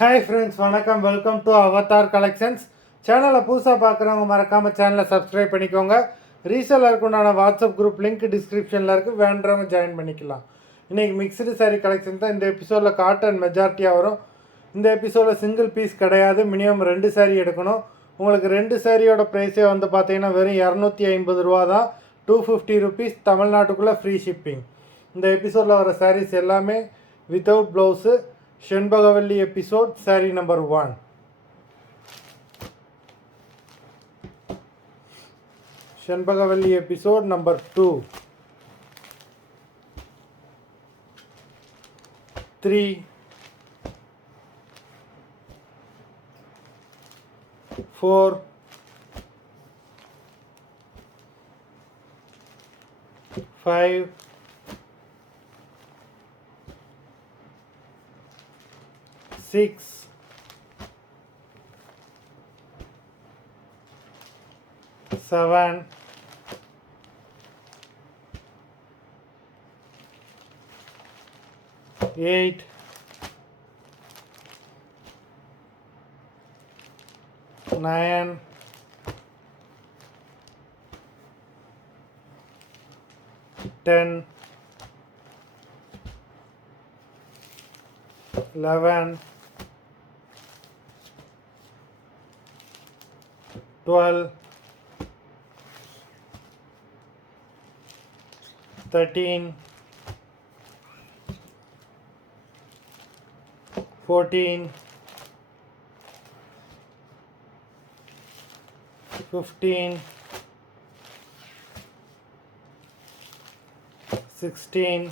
Hi friends, வணக்கம். Welcome to Avatar collections. சேனலை புதுசாக பார்க்குறவங்க மறக்காமல் சேனலை சப்ஸ்கிரைப் பண்ணிக்கோங்க. ரீசேலருக்கு உண்டான வாட்ஸ்அப் குரூப் லிங்க் டிஸ்கிரிப்ஷனில் இருக்குது, வேண்டவங்க ஜாயின் பண்ணிக்கலாம். இன்றைக்கி மிக்சடு சாரீ கலெக்ஷன் தான் இந்த எபிசோடில் காட்டன் மெஜாரிட்டியாக வரும். இந்த எபிசோடில் சிங்கிள் பீஸ் கிடையாது, மினிமம் 2 சாரீ எடுக்கணும். உங்களுக்கு 2 சாரியோட ப்ரைஸே வந்து பார்த்தீங்கன்னா வெறும் 250 ரூபா தான். 250 ருபீஸ், தமிழ்நாட்டுக்குள்ளே ஃப்ரீ ஷிப்பிங். இந்த எபிசோடில் வர சாரீஸ் எல்லாமே without blouse. Shenbagavalli episode, saree number 1. Shenbagavalli episode number 2. 3. 4. 5. 6. 7. 8. 9. 10. 11. 12, 13, 14, 15, 16,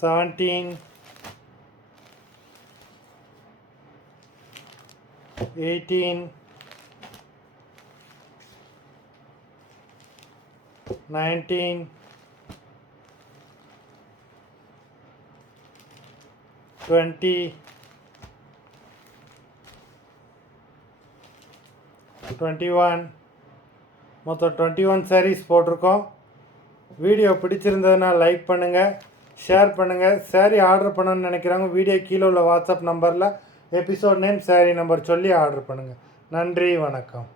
17, 18, 19, 20, 21. மொத்தம் 21 sarees போட்டிருக்கோம். வீடியோ பிடிச்சிருந்ததுன்னா லைக் பண்ணுங்கள், ஷேர் பண்ணுங்கள். சாரீ ஆர்டர் பண்ணணும்னு நினைக்கிறாங்க, வீடியோ கீழே உள்ள வாட்ஸ்அப் நம்பரில் எபிசோட் நேம், சாரீ நம்பர் சொல்லி ஆர்டர் பண்ணுங்கள். நன்றி, வணக்கம்.